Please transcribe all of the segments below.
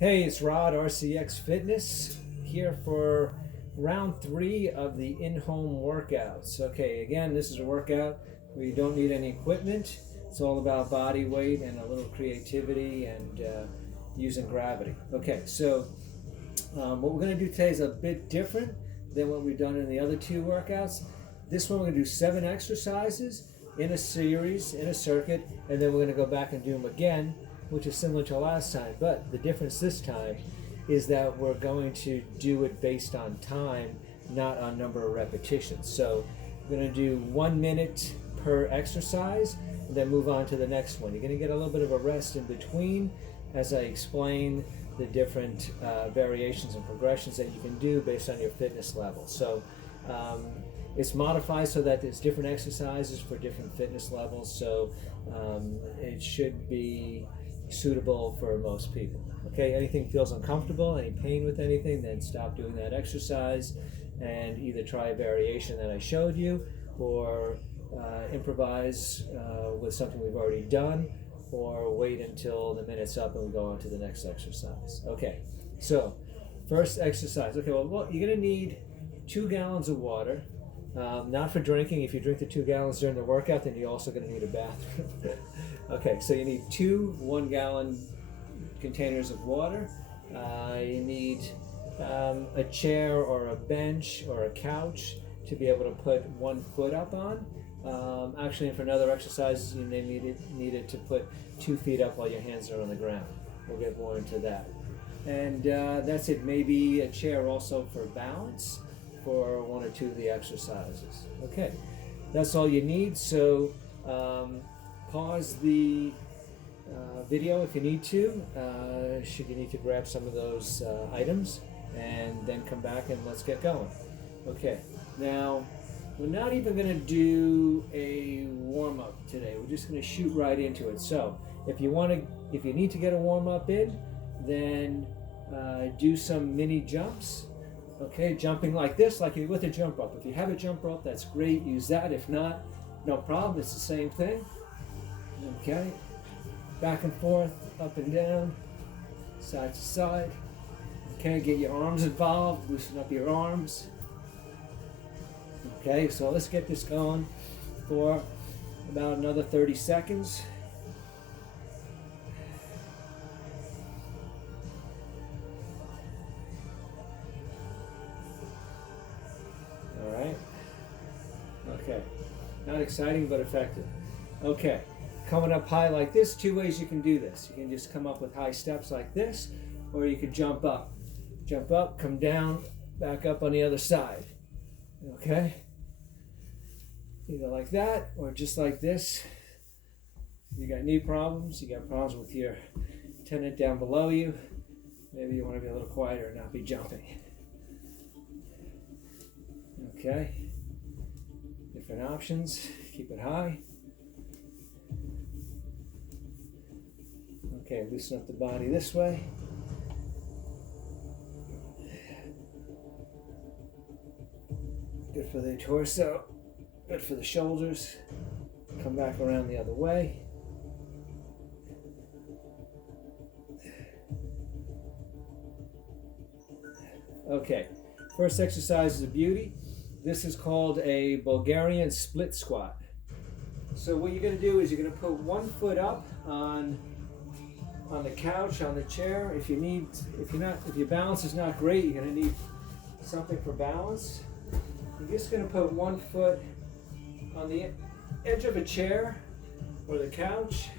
Hey, it's Rod, RCX Fitness, here for round 3 of the in-home workouts. Okay, again, this is a workout where you don't need any equipment. It's all about body weight and a little creativity and using gravity. Okay, so what we're going to do today is a bit different than what we've done in the other 2 workouts. This one we're going to do 7 exercises in a series, in a circuit, and then we're going to go back and do them again, which is similar to last time, but the difference this time is that we're going to do it based on time, not on number of repetitions. So we're going to do 1 minute per exercise and then move on to the next one. You're going to get a little bit of a rest in between as I explain the different variations and progressions that you can do based on your fitness level. So it's modified so that there's different exercises for different fitness levels, so it should be suitable for most people. Okay, anything feels uncomfortable, any pain with anything, then stop doing that exercise and either try a variation that I showed you or improvise with something we've already done, or wait until the minute's up and we go on to the next exercise. Okay, so first exercise. Okay, well you're going to need 2 gallons of water. Not for drinking. If you drink the 2 gallons during the workout, then you're also going to need a bathroom. Okay, so you need 2 1-gallon containers of water. You need a chair or a bench or a couch to be able to put 1 foot up on. Actually, for another exercise, you may need it to put 2 feet up while your hands are on the ground. We'll get more into that. And that's it. Maybe a chair also for balance for 1 or 2 of the exercises. Okay, that's all you need. So pause the video if you need to, should you need to grab some of those items, and then come back and let's get going. Okay, now we're not even going to do a warm-up today. We're just going to shoot right into it. So if you need to get a warm-up in, then do some mini jumps. Okay, jumping like this, like you're with a jump rope. If you have a jump rope, that's great, use that. If not, no problem, it's the same thing. Okay, back and forth, up and down, side to side. Okay, get your arms involved, loosen up your arms. Okay, so let's get this going for about another 30 seconds. Okay, not exciting but effective. Okay, coming up high like this, 2 ways you can do this. You can just come up with high steps like this, or you could jump up. Jump up, come down, back up on the other side. Okay, either like that or just like this. You got knee problems, you got problems with your tendon down below you, maybe you want to be a little quieter and not be jumping. Okay, different options. Keep it high. Okay, loosen up the body this way. Good for the torso, good for the shoulders. Come back around the other way. Okay, first exercise is a beauty. This is called a Bulgarian split squat. So what you're going to do is you're going to put 1 foot up on the couch, on the chair. If your balance is not great, you're going to need something for balance. You're just going to put 1 foot on the edge of a chair or the couch,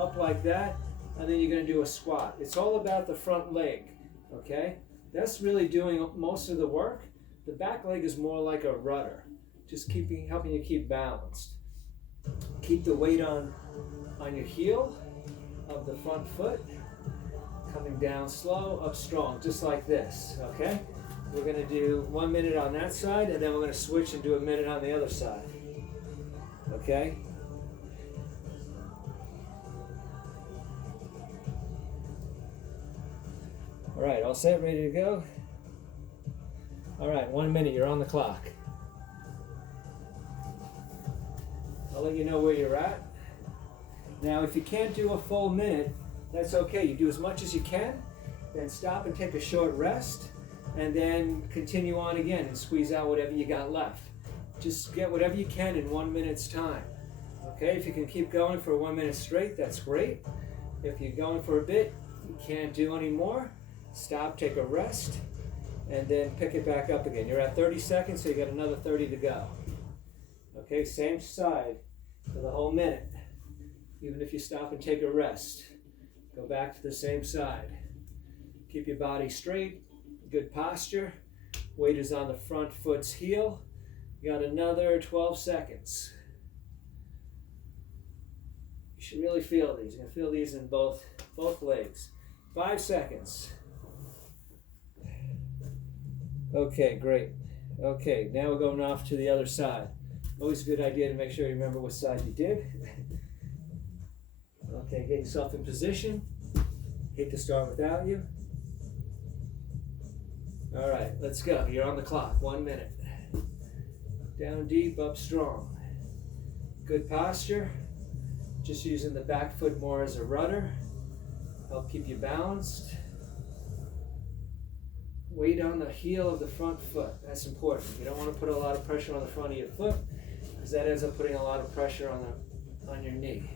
up like that, and then you're going to do a squat. It's all about the front leg, okay? That's really doing most of the work. The back leg is more like a rudder, just helping you keep balanced. Keep the weight on your heel of the front foot, coming down slow, up strong, just like this, okay? We're going to do 1 minute on that side, and then we're going to switch and do a minute on the other side, okay? All right, all set, ready to go? All right, 1 minute, you're on the clock. I'll let you know where you're at. Now, if you can't do a full minute, that's okay. You do as much as you can, then stop and take a short rest, and then continue on again and squeeze out whatever you got left. Just get whatever you can in 1 minute's time. Okay, if you can keep going for 1 minute straight, that's great. If you're going for a bit, you can't do any more, stop, take a rest, and then pick it back up again. You're at 30 seconds, so you got another 30 to go. Okay, same side for the whole minute. Even if you stop and take a rest, go back to the same side. Keep your body straight, good posture. Weight is on the front foot's heel. You got another 12 seconds. You should really feel these. You're going to feel these in both legs. 5 seconds. Okay, great. Okay, now we're going off to the other side. Always a good idea to make sure you remember what side you did. Okay, get yourself in position. Hate to start without you. All right, let's go. You're on the clock. 1 minute. Down deep, up strong. Good posture. Just using the back foot more as a rudder. Help keep you balanced. Weight on the heel of the front foot. That's important. You don't want to put a lot of pressure on the front of your foot, because that ends up putting a lot of pressure on your knee.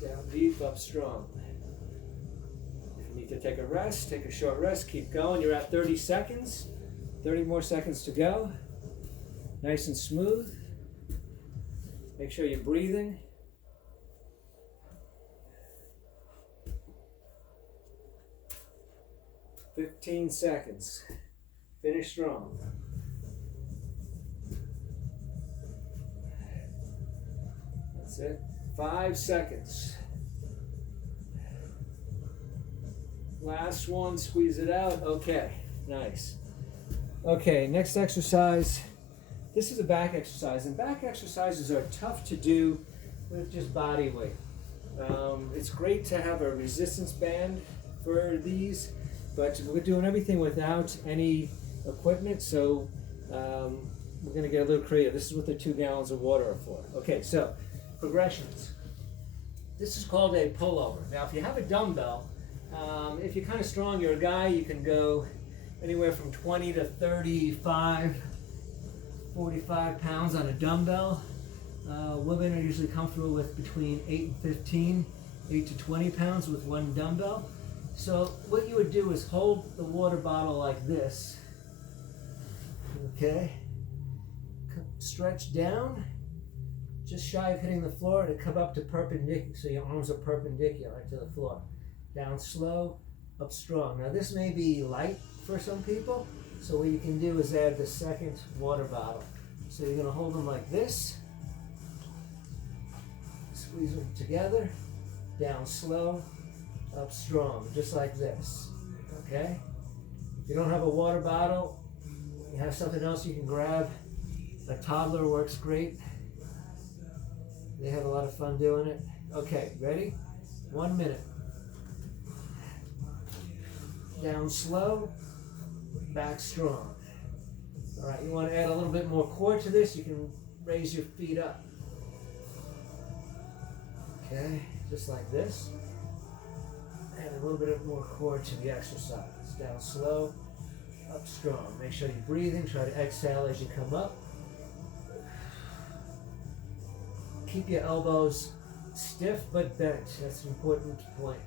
Down deep, up strong. If you need to take a rest, take a short rest, keep going. You're at 30 seconds. 30 more seconds to go. Nice and smooth. Make sure you're breathing. "15 seconds. Finish strong. That's it. 5 seconds. Last one, squeeze it out. Okay, nice. Okay, next exercise. This is a back exercise, and back exercises are tough to do with just body weight. It's great to have a resistance band for these, but we're doing everything without any equipment, so we're going to get a little creative. This is what the 2 gallons of water are for. Okay, so progressions. This is called a pullover. Now, if you have a dumbbell, if you're kind of strong, you're a guy, you can go anywhere from 20 to 35, 45 pounds on a dumbbell. Women are usually comfortable with between 8 and 15, 8 to 20 pounds with one dumbbell. So what you would do is hold the water bottle like this, okay? Stretch down, just shy of hitting the floor, and come up to perpendicular, so your arms are perpendicular to the floor. Down slow, up strong. Now this may be light for some people, so what you can do is add the second water bottle. So you're going to hold them like this, squeeze them together, down slow, up strong, just like this, okay? If you don't have a water bottle, you have something else you can grab. A toddler works great. They have a lot of fun doing it. Okay, ready? 1 minute. Down slow, back strong. All right, you want to add a little bit more core to this, you can raise your feet up. Okay, just like this. Add a little bit more core to the exercise. Down slow, up strong. Make sure you're breathing, try to exhale as you come up. Keep your elbows stiff but bent. That's an important point.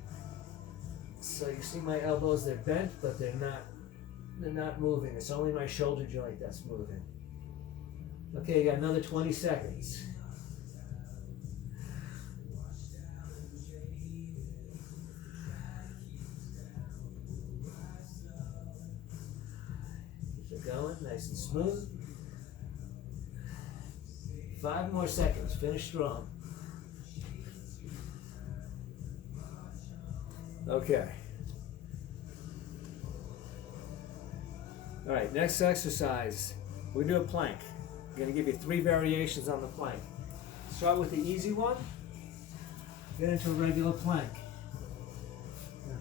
So you see my elbows, they're bent, but they're not moving. It's only my shoulder joint that's moving. Okay, you got another 20 seconds. Keep it going, nice and smooth. 5 more seconds, finish strong. Okay. All right, next exercise. We're gonna do a plank. I'm gonna give you 3 variations on the plank. Start with the easy one, get into a regular plank.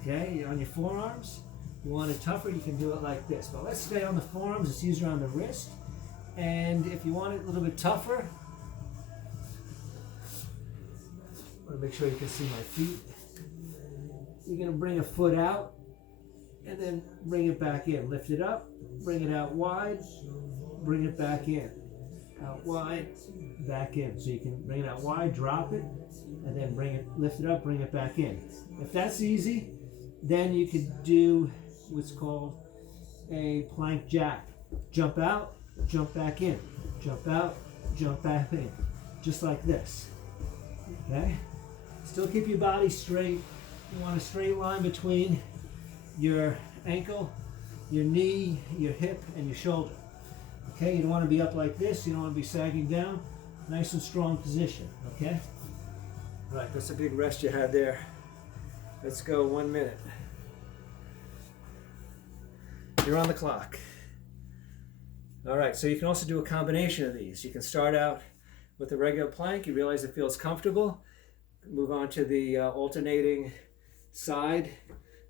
Okay, you're on your forearms. You want it tougher, you can do it like this. But let's stay on the forearms, it's easier on the wrist. And if you want it a little bit tougher, I want to make sure you can see my feet. you're going to bring a foot out and then bring it back in. Lift it up, bring it out wide, bring it back in. Out wide, back in. So you can bring it out wide, drop it, and then lift it up, bring it back in. If that's easy, then you could do what's called a plank jack. Jump out, jump back in. Jump out, jump back in. Just like this. Okay? Still keep your body straight. You want a straight line between your ankle, your knee, your hip, and your shoulder. Okay, you don't want to be up like this. You don't want to be sagging down. Nice and strong position. Okay? Right, that's a big rest you had there. Let's go 1 minute. You're on the clock. All right, so you can also do a combination of these. You can start out with a regular plank. You realize it feels comfortable. Move on to the alternating side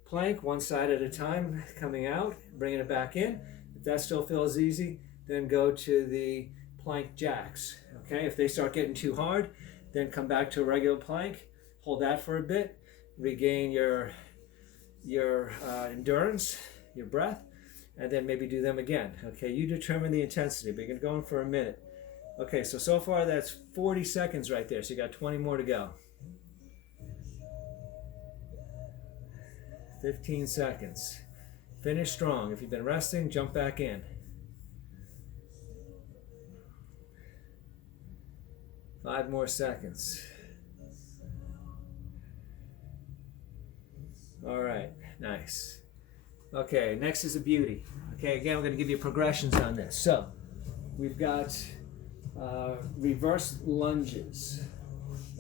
plank, one side at a time, coming out, bringing it back in. If that still feels easy, then go to the plank jacks. Okay, if they start getting too hard, then come back to a regular plank, hold that for a bit, regain your endurance, your breath, and then maybe do them again. Okay, you determine the intensity, but you're gonna go in for a minute. Okay, so far that's 40 seconds right there, so you got 20 more to go. 15 seconds. Finish strong. If you've been resting, jump back in. 5 more seconds. All right, nice. Okay, next is a beauty. Okay, again, we're going to give you progressions on this. So, we've got reverse lunges.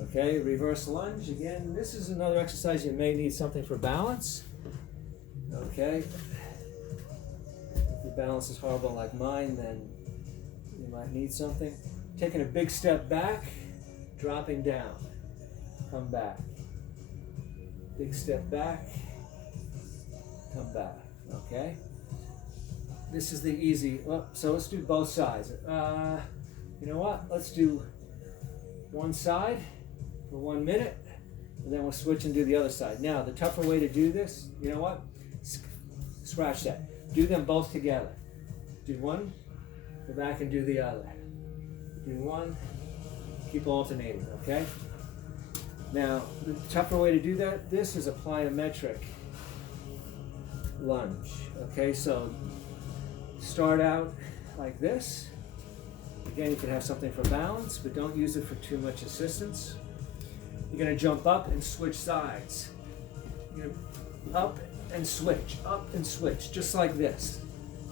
Okay, reverse lunge. Again, this is another exercise you may need something for balance. Okay. If your balance is horrible like mine, then you might need something. Taking a big step back, dropping down. Come back. Big step back, come back. Okay. This is the easy. Well, so let's do both sides. You know what? Let's do one side for 1 minute, and then we'll switch and do the other side. Now, the tougher way to do this, you know what? Scratch that. Do them both together. Do one, go back and do the other. Do one, keep alternating, okay? Now, the tougher way to do this is a plyometric lunge. Okay, so start out like this. Again, you can have something for balance, but don't use it for too much assistance. You're going to jump up and switch sides. You're going to up and switch, just like this.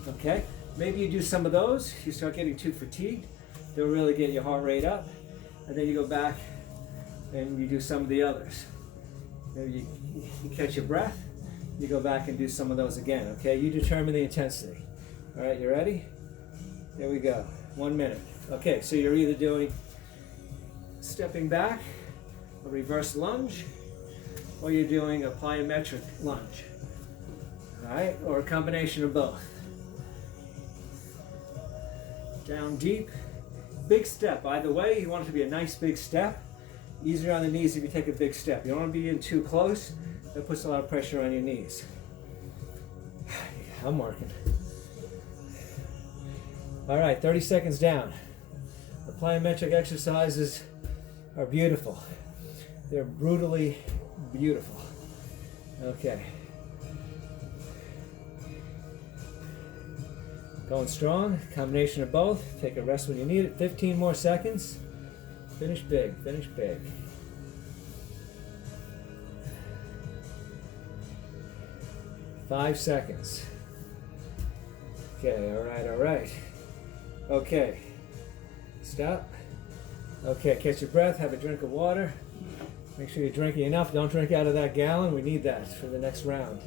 Okay? Maybe you do some of those. You start getting too fatigued. They'll really get your heart rate up. And then you go back and you do some of the others. Maybe you catch your breath. You go back and do some of those again. Okay? You determine the intensity. All right, you ready? There we go. 1 minute. Okay, so you're either doing stepping back, a reverse lunge, or you're doing a plyometric lunge. All right, or a combination of both. Down deep, big step. Either way, you want it to be a nice big step. Easier on the knees if you take a big step. You don't want to be in too close. That puts a lot of pressure on your knees. I'm working. All right, 30 seconds down. The plyometric exercises are beautiful. They're brutally beautiful. Okay. Going strong, combination of both. Take a rest when you need it. 15 more seconds. Finish big, finish big. Five seconds. Okay, all right. Okay, stop. Okay, catch your breath, have a drink of water. Make sure you're drinking enough. Don't drink out of that gallon. We need that for the next round.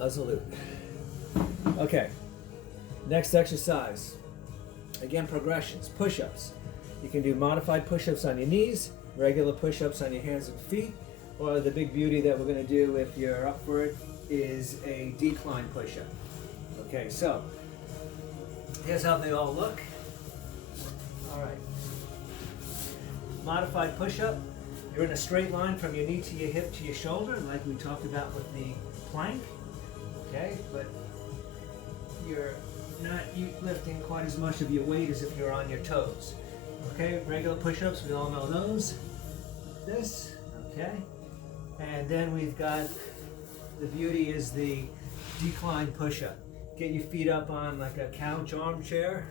A salute. Okay, next exercise. Again, progressions, push-ups. You can do modified push-ups on your knees, regular push-ups on your hands and feet, or the big beauty that we're going to do if you're up for it is a decline push-up. Okay, so here's how they all look. All right. modified push-up. You're in a straight line from your knee to your hip to your shoulder, like we talked about with the plank. Okay, but you're not lifting quite as much of your weight as if you're on your toes. Okay, regular push-ups, we all know those. This, okay. And then we've got, the beauty is the decline push-up. Get your feet up on like a couch armchair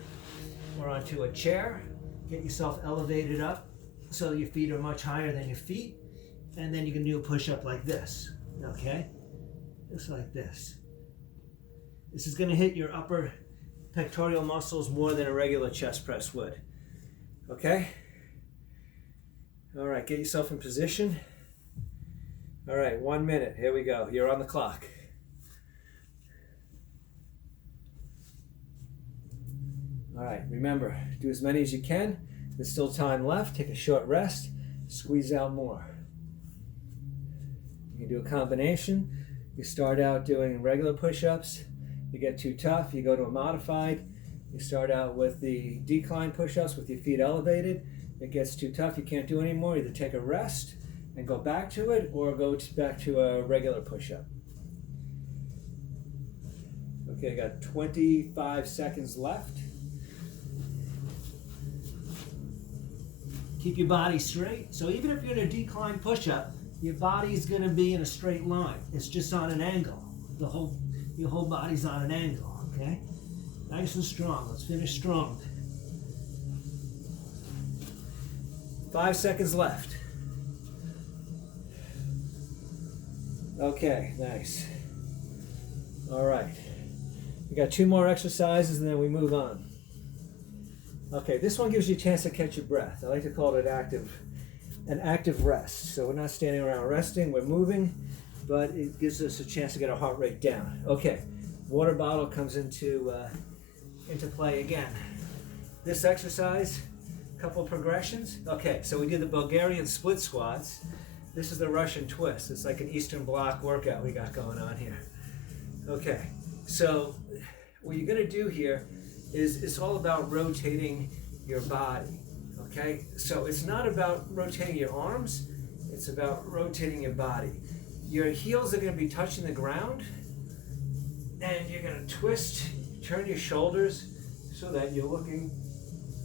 or onto a chair. Get yourself elevated up so your feet are much higher than your feet. And then you can do a push-up like this, okay? Just like this. This is gonna hit your upper pectoral muscles more than a regular chest press would, okay? All right, get yourself in position. All right, 1 minute, here we go. You're on the clock. All right, remember, do as many as you can. There's still time left. Take a short rest, squeeze out more. You can do a combination. You start out doing regular push-ups. You get too tough, you go to a modified. You start out with the decline push-ups with your feet elevated. It gets too tough, you can't do anymore. Either take a rest and go back to it, or go back to a regular push-up. Okay, I got 25 seconds left. Keep your body straight. So even if you're in a decline push-up, your body's gonna be in a straight line. It's just on an angle. Your whole body's on an angle, okay? Nice and strong. Let's finish strong. 5 seconds left. Okay, nice. All right. We got 2 more exercises and then we move on. Okay, this one gives you a chance to catch your breath. I like to call it an active rest. So we're not standing around resting, we're moving, but it gives us a chance to get our heart rate down. Okay, water bottle comes into play again. This exercise, a couple of progressions. Okay, so we did the Bulgarian split squats. This is the Russian twist. It's like an Eastern Bloc workout we got going on here. Okay, so what you're gonna do here is it's all about rotating your body, okay? So it's not about rotating your arms, it's about rotating your body. Your heels are gonna be touching the ground, and you're gonna twist, turn your shoulders so that you're looking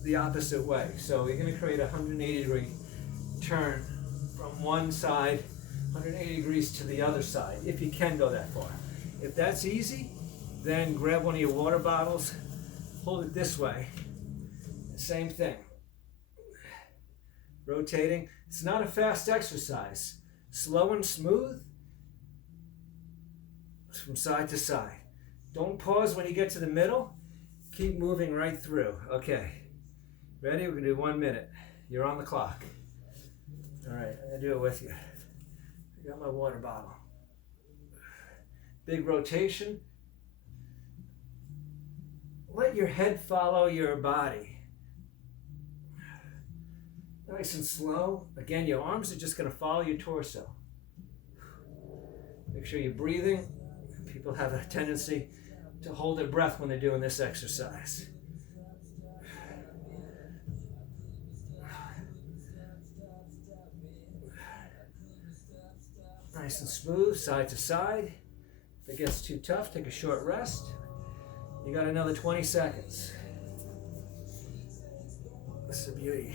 the opposite way. So you're gonna create a 180-degree turn from one side, 180 degrees to the other side, if you can go that far. If that's easy, then grab one of your water bottles, hold it this way, same thing. Rotating. It's not a fast exercise. Slow and smooth from side to side. Don't pause when you get to the middle. Keep moving right through. Okay. Ready? We're going to do 1 minute. You're on the clock. All right, I'm going to do it with you. I got my water bottle. Big rotation. Let your head follow your body. Nice and slow. Again, your arms are just going to follow your torso. Make sure you're breathing. People have a tendency to hold their breath when they're doing this exercise. Nice and smooth, side to side. If it gets too tough, take a short rest. You got another 20 seconds. That's the beauty.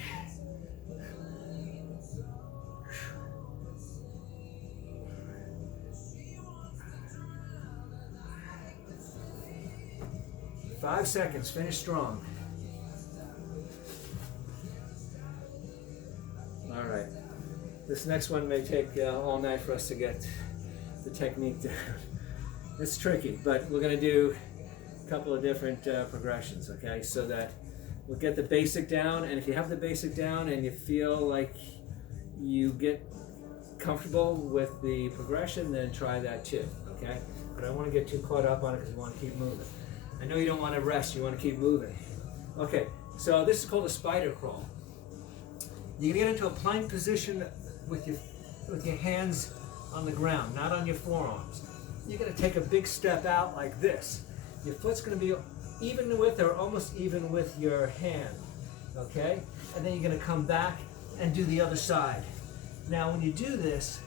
Five seconds, finish strong. All right. This next one may take all night for us to get the technique down. It's tricky, but we're going to do a couple of different progressions, okay? So that we'll get the basic down, and if you have the basic down and you feel like you get comfortable with the progression, then try that too, okay? But I don't want to get too caught up on it because we want to keep moving. I know you don't want to rest, you want to keep moving. Okay, so this is called a spider crawl. You're going to get into a plank position with your hands on the ground, not on your forearms. You're going to take a big step out like this. Your foot's going to be even with or almost even with your hand, okay? And then you're going to come back and do the other side. Now when you do this,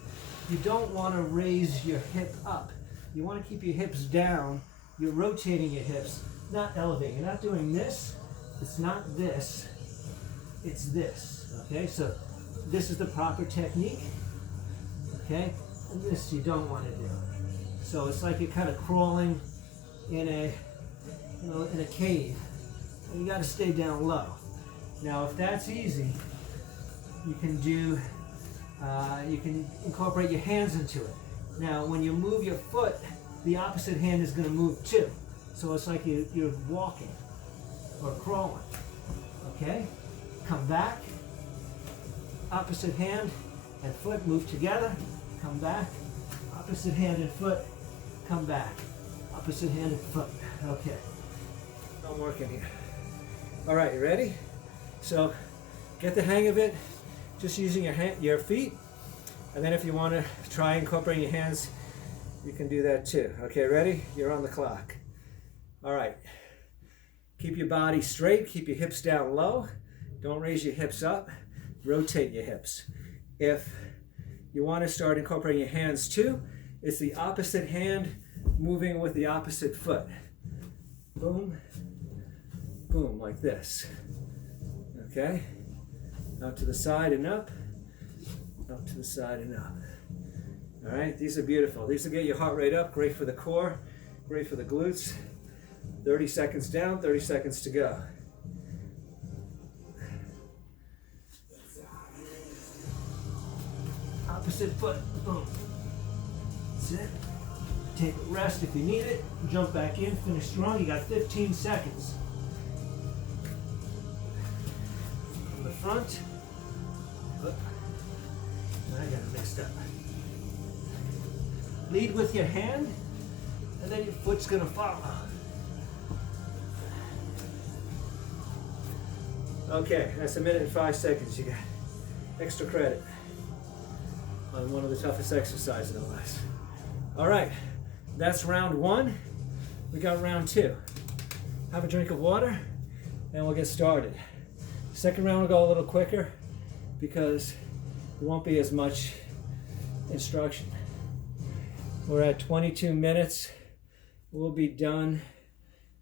you don't want to raise your hip up. You want to keep your hips down. You're rotating your hips, not elevating. You're not doing this. It's not this. It's this. Okay, so this is the proper technique. Okay, and this you don't want to do. So it's like you're kind of crawling in a, in a cave. And you got to stay down low. Now, if that's easy, you can do. You can incorporate your hands into it. Now, when you move your foot, the opposite hand is going to move too. So it's like you're walking or crawling. Okay? Come back. Opposite hand and foot move together. Come back. Opposite hand and foot. Come back. Opposite hand and foot. Okay. I'm working here. All right, you ready? So get the hang of it. Just using your feet, and then if you want to try incorporating your hands, you can do that too. Okay, ready? You're on the clock. All right. Keep your body straight. Keep your hips down low. Don't raise your hips up. Rotate your hips. If you want to start incorporating your hands too, it's the opposite hand moving with the opposite foot. Boom, boom, like this. Okay? Out to the side and up to the side and up. All right, these are beautiful. These will get your heart rate up, great for the core, great for the glutes. 30 seconds down, 30 seconds to go. Opposite foot, boom. That's it. Take a rest if you need it. Jump back in, finish strong. You got 15 seconds. From the front. Look. I got it mixed up. Lead with your hand, and then your foot's gonna follow. Okay, that's 1 minute and 5 seconds. You got extra credit on one of the toughest exercises, no less. All right, that's round 1. We got round 2. Have a drink of water, and we'll get started. Second round will go a little quicker because there won't be as much instruction. We're at 22 minutes. We'll be done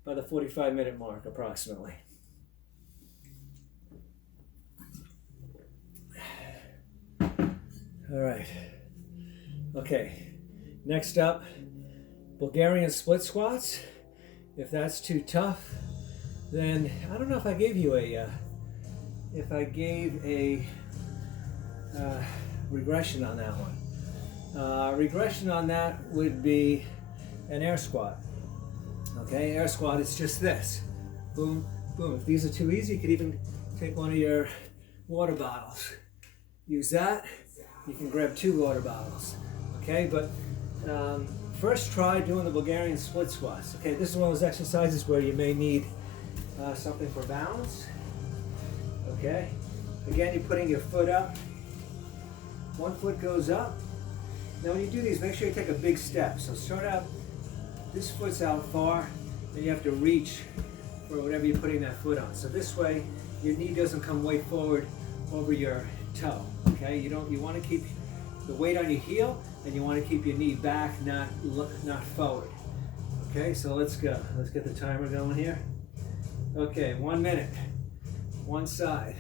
by the 45-minute mark, approximately. All right. Okay. Next up, Bulgarian split squats. If that's too tough, then I don't know if I gave you a regression on that one. Regression on that would be an air squat. Okay, air squat is just this. Boom, boom. If these are too easy, you could even take one of your water bottles. Use that. You can grab 2 water bottles. Okay, but first try doing the Bulgarian split squats. Okay, this is one of those exercises where you may need something for balance. Okay, again, you're putting your foot up. One foot goes up. Now when you do these, make sure you take a big step. So start out, this foot's out far, and you have to reach for whatever you're putting that foot on. So this way, your knee doesn't come way forward over your toe. Okay, you want to keep the weight on your heel, and you want to keep your knee back, not forward. Okay, so let's go. Let's get the timer going here. Okay, 1 minute. One side.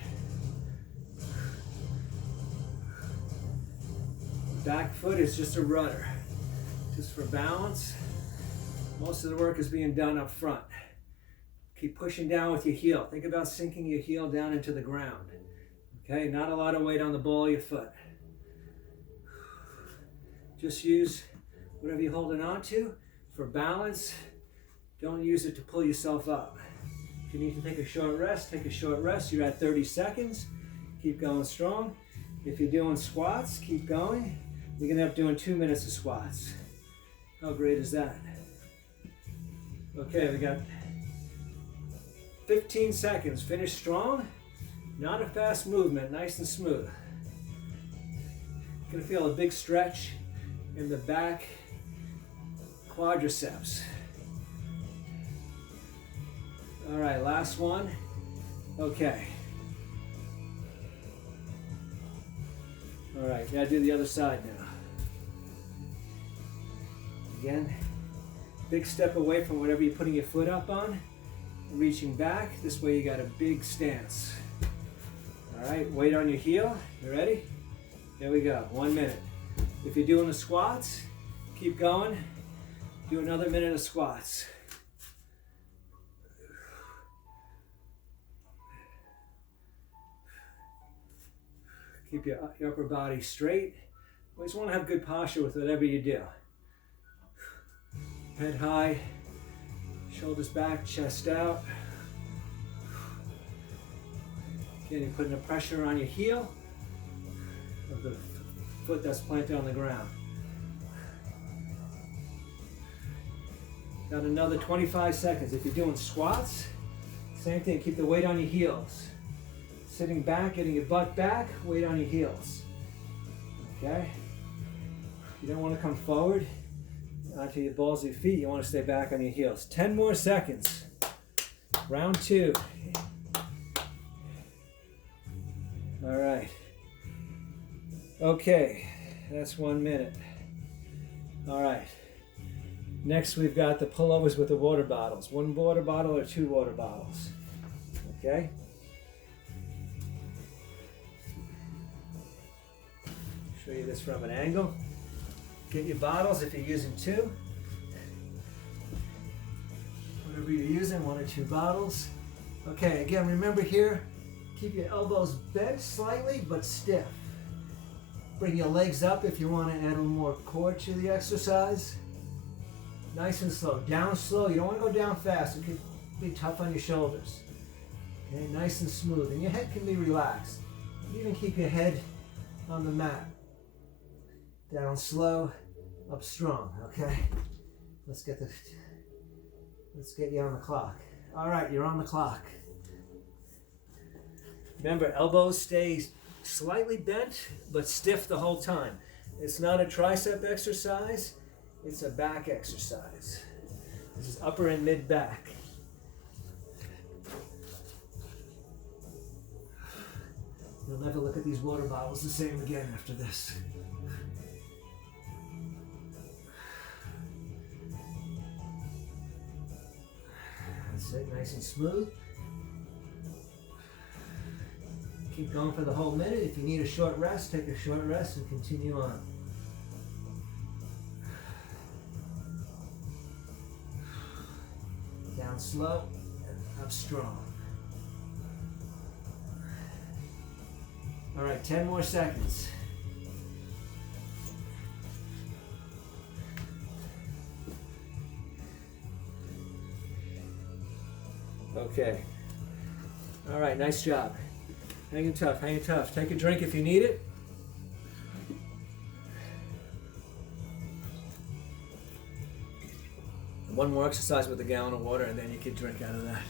Back foot is just a rudder, just for balance. Most of the work is being done up front. Keep pushing down with your heel. Think about sinking your heel down into the ground. Okay, not a lot of weight on the ball of your foot. Just use whatever you're holding on to for balance. Don't use it to pull yourself up. If you need to take a short rest, take a short rest. You're at 30 seconds. Keep going strong. If you're doing squats, keep going. You're gonna end up doing 2 minutes of squats. How great is that? Okay, we got 15 seconds. Finish strong. Not a fast movement, nice and smooth. You're gonna feel a big stretch in the back quadriceps. All right, last one. Okay. All right, gotta do the other side now. Again, big step away from whatever you're putting your foot up on. Reaching back, this way you got a big stance. All right, weight on your heel. You ready? Here we go, 1 minute. If you're doing the squats, keep going. Do another minute of squats. Keep your upper body straight. Always want to have good posture with whatever you do. Head high, shoulders back, chest out. Again, you're putting the pressure on your heel of the foot that's planted on the ground. Got another 25 seconds. If you're doing squats, same thing, keep the weight on your heels. Sitting back, getting your butt back, weight on your heels. Okay? You don't want to come forward onto your balls of your feet. You want to stay back on your heels. 10 more seconds. Round 2. All right. Okay, that's 1 minute. All right. Next, we've got the pullovers with the water bottles. 1 water bottle or 2 water bottles. Okay? Show you this from an angle. Get your bottles if you're using 2. Whatever you're using, 1 or 2 bottles. Okay, again, remember here, keep your elbows bent slightly but stiff. Bring your legs up if you want to add a little more core to the exercise. Nice and slow. Down slow. You don't want to go down fast. It can be tough on your shoulders. Okay, nice and smooth. And your head can be relaxed. Even keep your head on the mat. Down slow, up strong, okay? Let's get you on the clock. All right, you're on the clock. Remember, elbows stay slightly bent, but stiff the whole time. It's not a tricep exercise, it's a back exercise. This is upper and mid back. You'll never look at these water bottles the same again after this. That's it, nice and smooth. Keep going for the whole minute. If you need a short rest, take a short rest and continue on. Down slow and up strong. All right, 10 more seconds. Okay. All right, nice job. Hanging tough, hanging tough. Take a drink if you need it. One more exercise with a gallon of water and then you can drink out of that.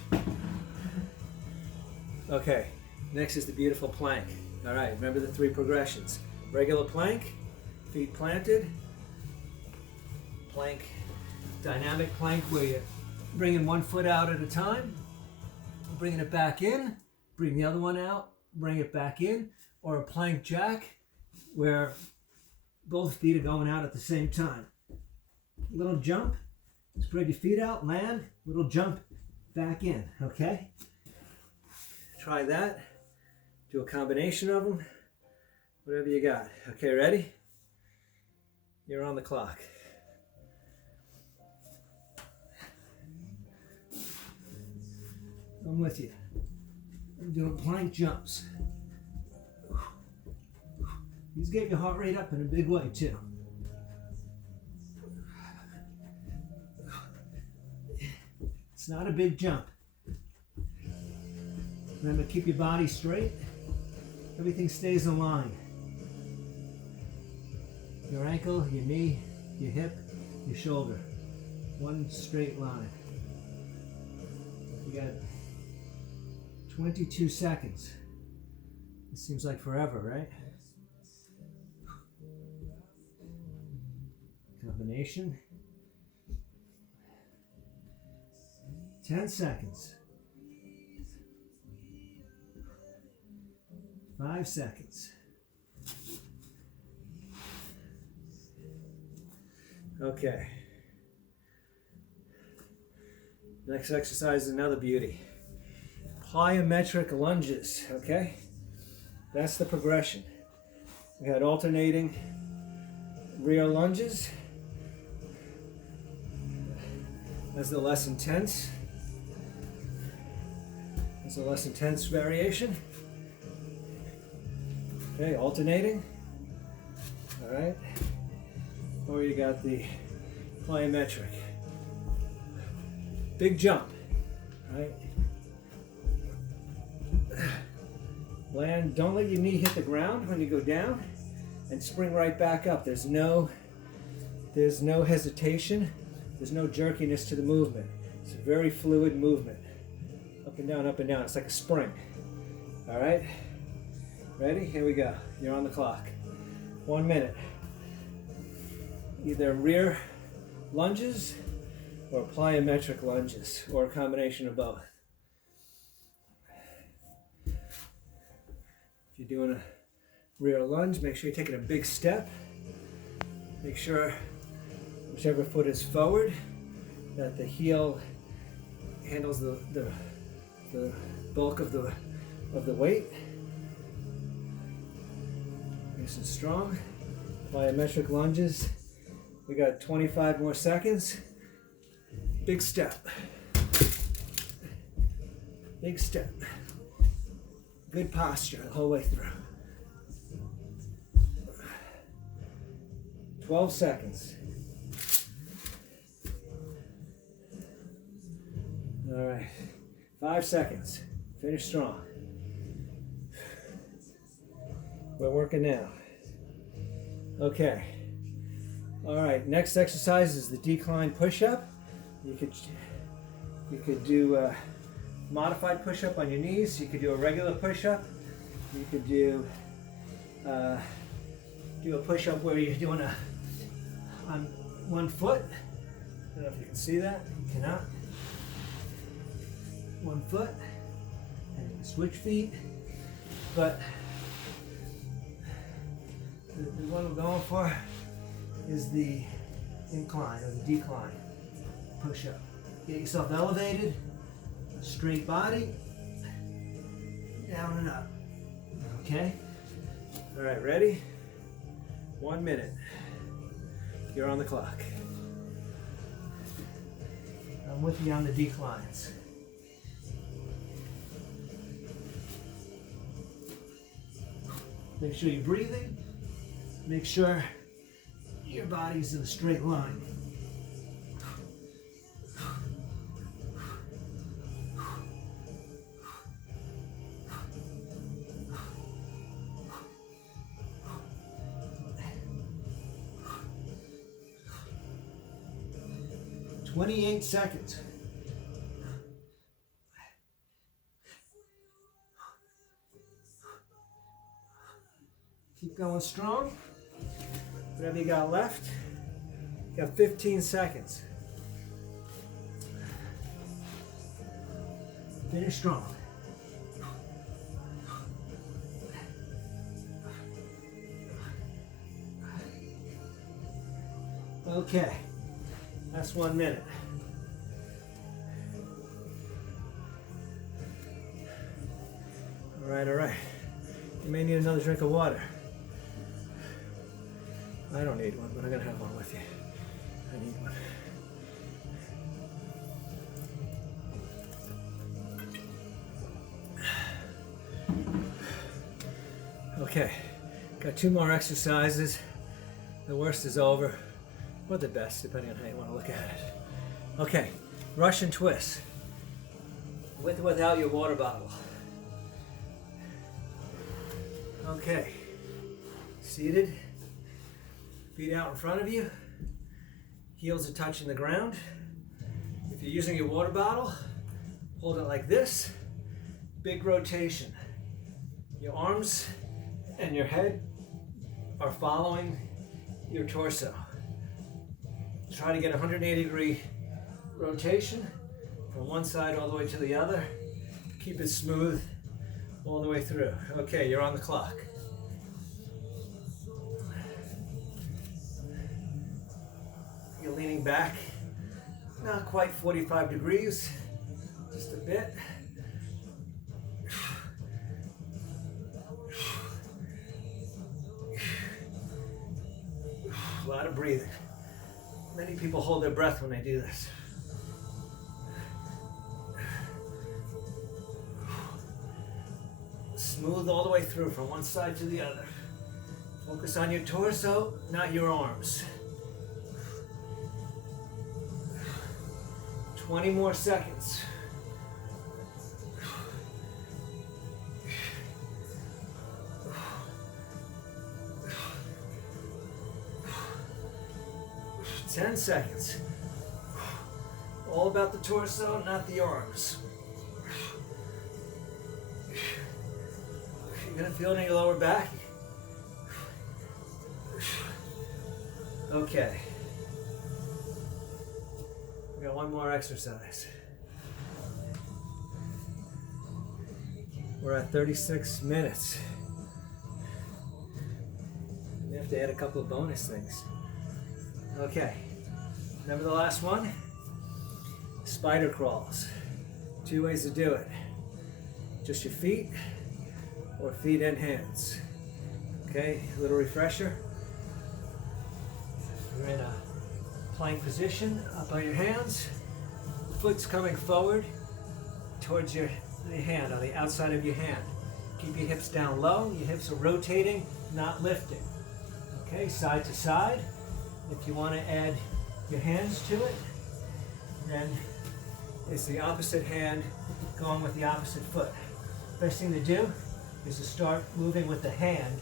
Okay, next is the beautiful plank. All right, remember the 3 progressions. Regular plank, feet planted. Plank, dynamic plank where you're bringing 1 foot out at a time, bringing it back in, bring the other one out, bring it back in, or a plank jack where both feet are going out at the same time. Little jump, spread your feet out, land, little jump back in, okay? Try that. Do a combination of them, whatever you got. Okay, ready? You're on the clock. I'm with you. I'm doing plank jumps. These get your heart rate up in a big way too. It's not a big jump. Remember, keep your body straight. Everything stays in line. Your ankle, your knee, your hip, your shoulder. One straight line. You got 22 seconds. It seems like forever, right? Combination. 10 seconds. 5 seconds. Okay. Next exercise is another beauty. Plyometric lunges, okay? That's the progression. We had alternating rear lunges. That's the less intense. That's a less intense variation. Okay, alternating. All right. Or you got the plyometric. Big jump, right? Land, don't let your knee hit the ground when you go down, and spring right back up. There's no hesitation. There's no jerkiness to the movement. It's a very fluid movement. Up and down, up and down. It's like a spring. All right? Ready? Here we go. You're on the clock. 1 minute. Either rear lunges or plyometric lunges, or a combination of both. If you're doing a rear lunge, make sure you're taking a big step. Make sure whichever foot is forward, that the heel handles the bulk of the weight. Nice and strong. Plyometric lunges. We got 25 more seconds. Big step. Big step. Good posture the whole way through. 12 seconds. All right. 5 seconds. Finish strong. We're working now. Okay. All right. Next exercise is the decline push-up. You could do a modified push-up on your knees. You could do a regular push-up. You could do a push-up where you're doing on 1 foot. I don't know if you can see that. You cannot. 1 foot, and you can switch feet. But the one we're going for is the incline or the decline push-up. Get yourself elevated, straight body, down and up. Okay? All right, ready? 1 minute. You're on the clock. I'm with you on the declines. Make sure you're breathing. Make sure your body's in a straight line. "28 seconds. Keep going strong. Whatever you got left. You got 15 seconds. Finish strong. Okay. That's 1 minute. All right, all right. You may need another drink of water. I don't need one, but I'm gonna have one with you. I need one. Okay, got 2 more exercises. The worst is over, or the best, depending on how you want to look at it. Okay, Russian twist, with or without your water bottle. Okay, seated, feet out in front of you, heels are touching the ground. If you're using your water bottle, hold it like this, big rotation. Your arms and your head are following your torso. Try to get a 180-degree rotation from one side all the way to the other. Keep it smooth all the way through. Okay, you're on the clock. You're leaning back, not quite 45 degrees, just a bit. A lot of breathing. Many people hold their breath when they do this. Smooth all the way through from one side to the other. Focus on your torso, not your arms. 20 more seconds. Ten seconds. All about the torso, not the arms. You're gonna feel it in your lower back. Okay. We got one more exercise. We're at 36 minutes. We have to add a couple of bonus things. Okay. Remember the last one? Spider crawls. 2 ways to do it. Just your feet or feet and hands. Okay, a little refresher. You're in a plank position, up on your hands. Foot's coming forward towards the hand, on the outside of your hand. Keep your hips down low. Your hips are rotating, not lifting. Okay, side to side. If you want to add your hands to it, then it's the opposite hand going with the opposite foot. Best thing to do is to start moving with the hand,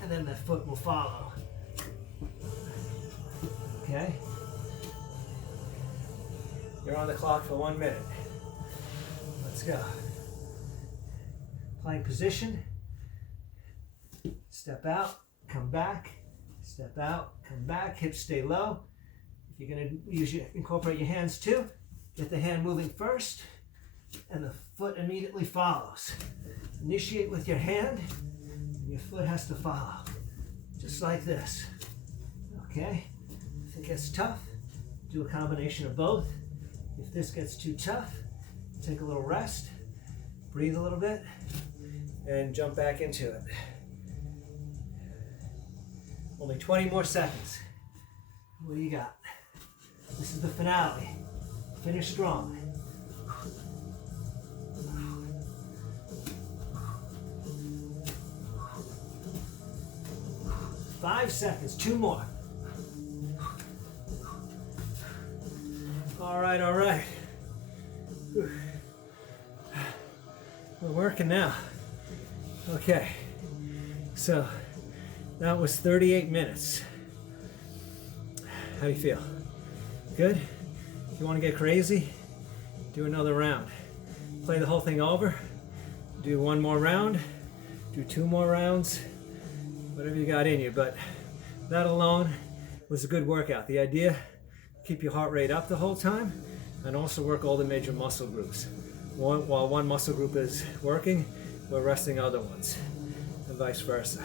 and then the foot will follow. Okay? You're on the clock for 1 minute. Let's go. Plank position. Step out, come back. Step out, come back, hips stay low. If you're going to incorporate your hands too, get the hand moving first, and the foot immediately follows. Initiate with your hand, and your foot has to follow, just like this. Okay? If it gets tough, do a combination of both. If this gets too tough, take a little rest, breathe a little bit, and jump back into it. Only 20 more seconds. What do you got? This is the finale. Finish strong. 5 seconds, 2 more. All right, all right. We're working now. Okay, so that was 38 minutes. How do you feel? Good? If you want to get crazy, do another round. Play the whole thing over. Do 1 more round. Do 2 more rounds. Whatever you got in you. But that alone was a good workout. The idea, keep your heart rate up the whole time and also work all the major muscle groups. While one muscle group is working, we're resting other ones, and vice versa.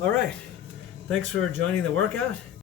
All right. Thanks for joining the workout.